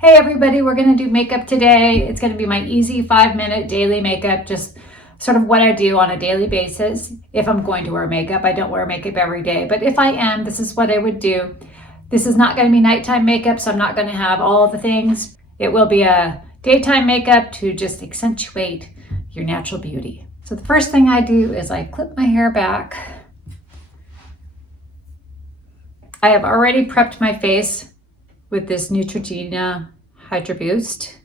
Hey everybody, we're gonna do makeup today. It's gonna be my easy 5-minute daily makeup, just sort of what I do on a daily basis. If I'm going to wear makeup, I don't wear makeup every day, but if I am, this is what I would do. This is not gonna be nighttime makeup, so I'm not gonna have all the things. It will be a daytime makeup to just accentuate your natural beauty. So the first thing I do is I clip my hair back. I have already prepped my face with this Neutrogena Hydra Boost.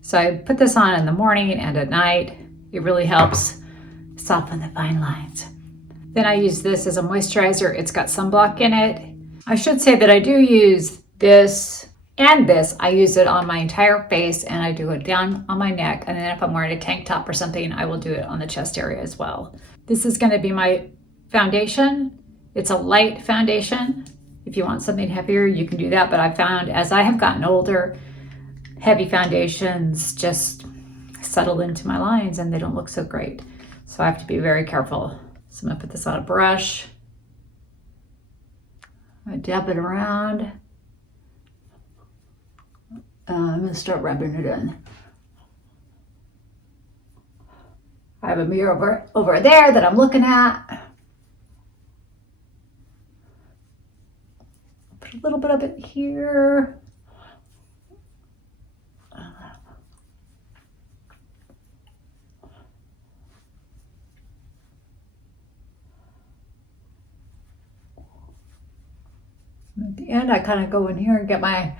So I put this on in the morning and at night. It really helps soften the fine lines. Then I use this as a moisturizer. It's got sunblock in it. I should say that I do use this and this. I use it on my entire face and I do it down on my neck. And then if I'm wearing a tank top or something, I will do it on the chest area as well. This is going to be my foundation. It's a light foundation. If you want something heavier, you can do that. But I found as I have gotten older, heavy foundations just settle into my lines and they don't look so great. So I have to be very careful. So I'm gonna put this on a brush. I dab it around. I'm gonna start rubbing it in. I have a mirror over there that I'm looking at. Put a little bit of it here. At the end, I kind of go in here and get my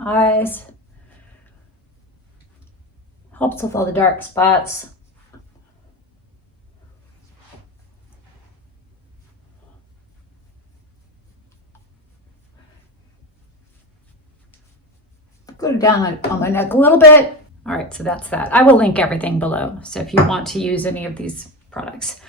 eyes. Helps with all the dark spots. Go down on my neck a little bit. All right, so that's that. I will link everything below. So if you want to use any of these products.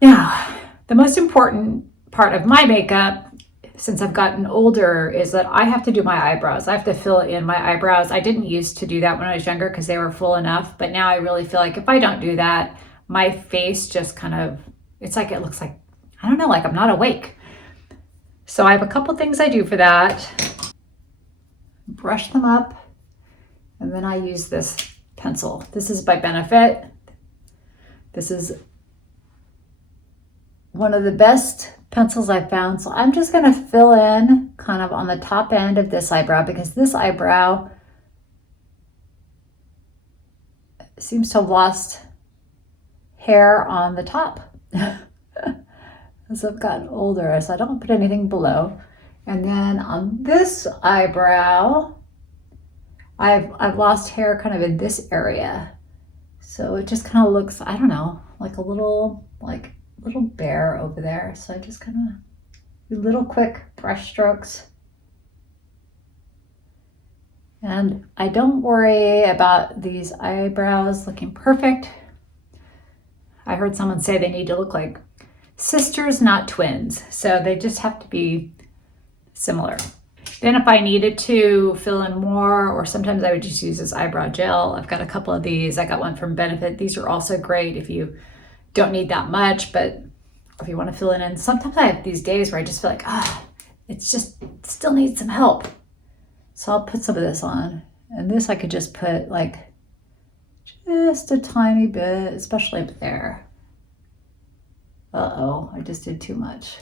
Now, the most important part of my makeup, since I've gotten older, is that I have to do my eyebrows. I have to fill in my eyebrows. I didn't used to do that when I was younger because they were full enough, but now I really feel like if I don't do that, my face just kind of, it's like it looks like, I don't know, like I'm not awake. So I have a couple things I do for that. Brush them up, and then I use this pencil. This is by Benefit. This is one of the best pencils I've found. So I'm just gonna fill in kind of on the top end of this eyebrow because this eyebrow seems to have lost hair on the top as I've gotten older. So I don't put anything below. And then on this eyebrow, I've lost hair kind of in this area. So it just kind of looks, I don't know, like a little bear over there. So I just kind of do little quick brush strokes. And I don't worry about these eyebrows looking perfect. I heard someone say they need to look like sisters, not twins. So they just have to be similar. Then if I needed to fill in more, or sometimes I would just use this eyebrow gel. I've got a couple of these. I got one from Benefit. These are also great if you don't need that much, but if you want to fill it in. Sometimes I have these days where I just feel like, it's just still needs some help. So I'll put some of this on. And this I could just put like just a tiny bit, especially up there. Uh-oh, I just did too much.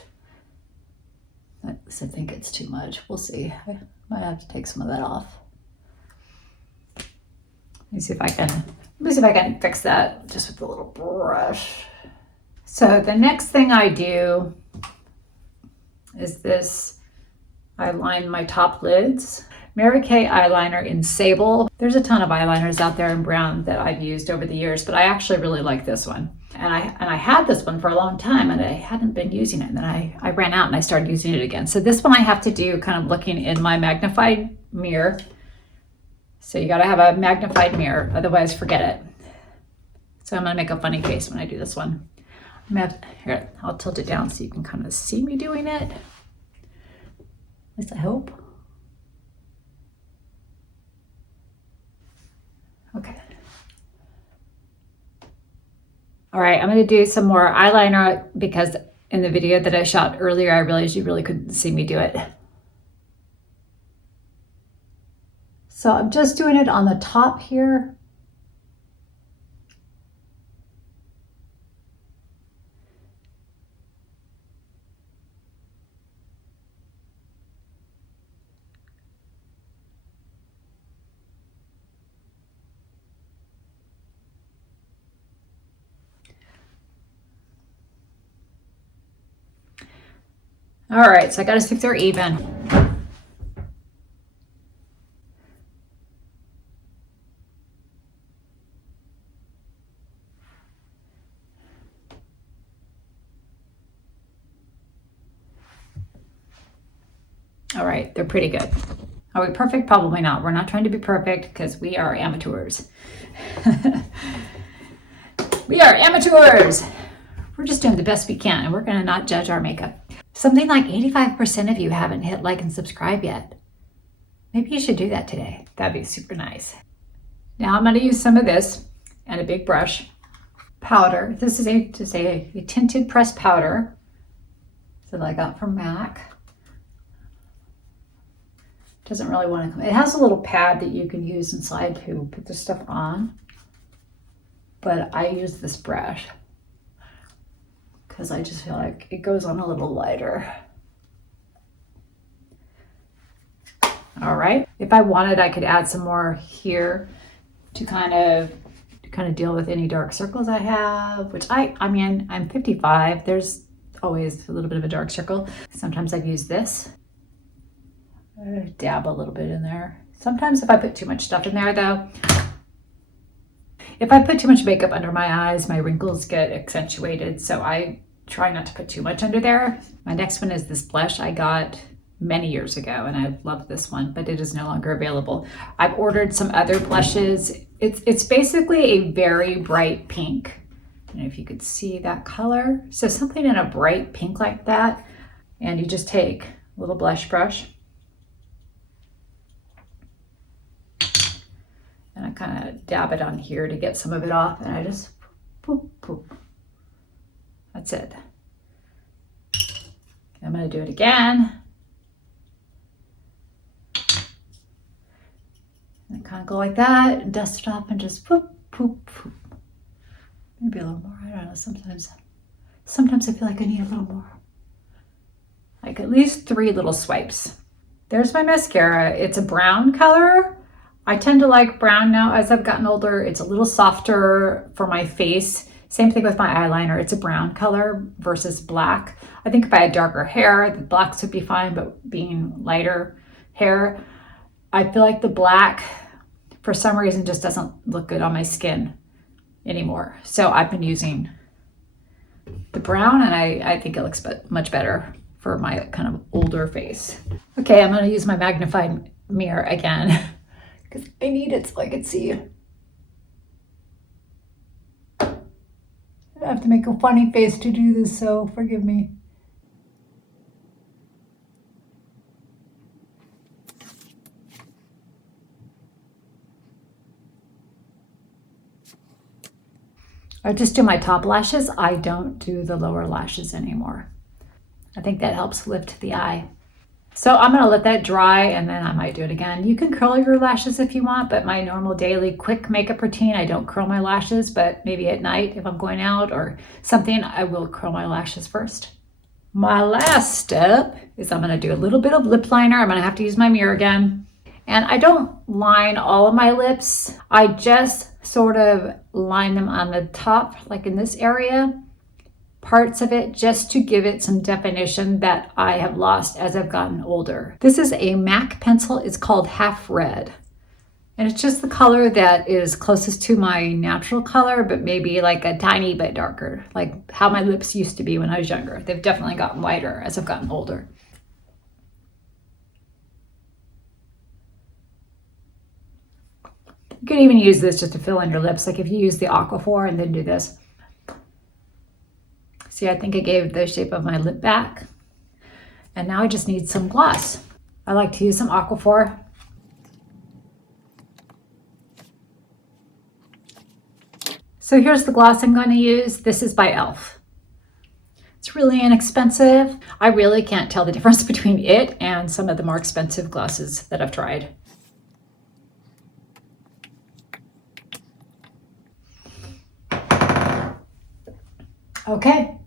I think it's too much. We'll see. I might have to take some of that off. Let me see if I can fix that just with a little brush. So the next thing I do is this. I line my top lids. Mary Kay eyeliner in Sable. There's a ton of eyeliners out there in brown that I've used over the years, but I actually really like this one. And I had this one for a long time and I hadn't been using it. And then I ran out and I started using it again. So this one I have to do kind of looking in my magnified mirror. So you gotta have a magnified mirror, otherwise forget it. So I'm gonna make a funny face when I do this one. Here, I'll tilt it down so you can kind of see me doing it. At least I hope. Okay. All right, I'm gonna do some more eyeliner because in the video that I shot earlier, I realized you really couldn't see me do it. So I'm just doing it on the top here. All right, so I got to see if they're even. All right, they're pretty good. Are we perfect? Probably not. We're not trying to be perfect because we are amateurs. We are amateurs. We're just doing the best we can, and we're going to not judge our makeup. Something like 85% of you haven't hit like and subscribe yet. Maybe you should do that today. That'd be super nice. Now I'm going to use some of this and a big brush. Powder. This is a tinted pressed powder that I got from MAC. Doesn't really want to come. It has a little pad that you can use inside to put this stuff on. But I use this brush because I just feel like it goes on a little lighter. All right. If I wanted, I could add some more here to kind of deal with any dark circles I have, which I mean, I'm 55. There's always a little bit of a dark circle. Sometimes I've used this. Dab a little bit in there. Sometimes if I put too much stuff in there though, if I put too much makeup under my eyes, my wrinkles get accentuated. So I try not to put too much under there. My next one is this blush I got many years ago, and I love this one, but it is no longer available. I've ordered some other blushes. It's basically a very bright pink. I don't know if you could see that color. So something in a bright pink like that. And you just take a little blush brush. And I kind of dab it on here to get some of it off. And I just poop, poop. That's it. I'm going to do it again. And kind of go like that and dust it off and just poop, poop, poop. Maybe a little more. I don't know. Sometimes I feel like I need a little more. Like at least 3 little swipes. There's my mascara. It's a brown color. I tend to like brown now as I've gotten older. It's a little softer for my face. Same thing with my eyeliner. It's a brown color versus black. I think if I had darker hair, the blacks would be fine, but being lighter hair, I feel like the black, for some reason, just doesn't look good on my skin anymore. So I've been using the brown, and I think it looks much better for my kind of older face. Okay, I'm going to use my magnified mirror again. Because I need it so I can see. I have to make a funny face to do this, so forgive me. I just do my top lashes. I don't do the lower lashes anymore. I think that helps lift the eye. So I'm going to let that dry and then I might do it again. You can curl your lashes if you want, but my normal daily quick makeup routine, I don't curl my lashes, but maybe at night if I'm going out or something, I will curl my lashes first. My last step is I'm going to do a little bit of lip liner. I'm going to have to use my mirror again. And I don't line all of my lips. I just sort of line them on the top, like in this area. Parts of it just to give it some definition that I have lost as I've gotten older. This is a MAC pencil. It's called Half Red. And it's just the color that is closest to my natural color, but maybe like a tiny bit darker, like how my lips used to be when I was younger. They've definitely gotten lighter as I've gotten older. You could even use this just to fill in your lips. Like if you use the Aquaphor and then do this. See, I think I gave the shape of my lip back. And now I just need some gloss. I like to use some Aquaphor. So here's the gloss I'm going to use. This is by e.l.f. It's really inexpensive. I really can't tell the difference between it and some of the more expensive glosses that I've tried. Okay.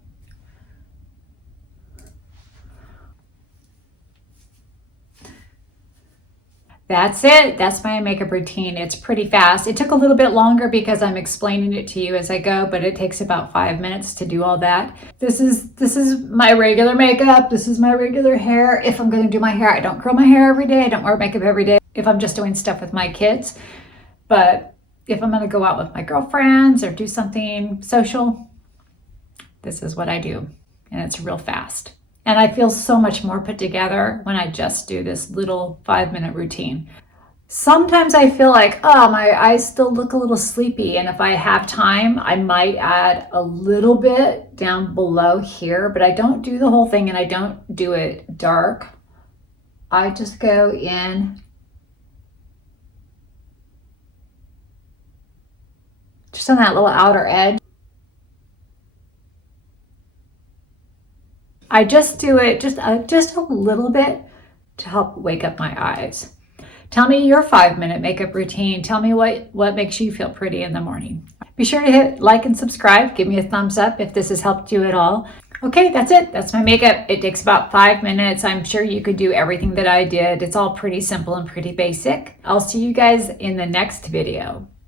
That's it. That's my makeup routine. It's pretty fast. It took a little bit longer because I'm explaining it to you as I go, but it takes about 5 minutes to do all that. This is my regular makeup. This is my regular hair. If I'm going to do my hair, I don't curl my hair every day. I don't wear makeup every day if I'm just doing stuff with my kids. But if I'm going to go out with my girlfriends or do something social, this is what I do. And it's real fast. And I feel so much more put together when I just do this little 5-minute routine. Sometimes I feel like, oh, my eyes still look a little sleepy. And if I have time, I might add a little bit down below here, but I don't do the whole thing and I don't do it dark. I just go in just on that little outer edge. I just do it just a little bit to help wake up my eyes. Tell me your 5-minute makeup routine. Tell me what makes you feel pretty in the morning. Be sure to hit like and subscribe. Give me a thumbs up if this has helped you at all. Okay, that's it. That's my makeup. It takes about 5 minutes. I'm sure you could do everything that I did. It's all pretty simple and pretty basic. I'll see you guys in the next video.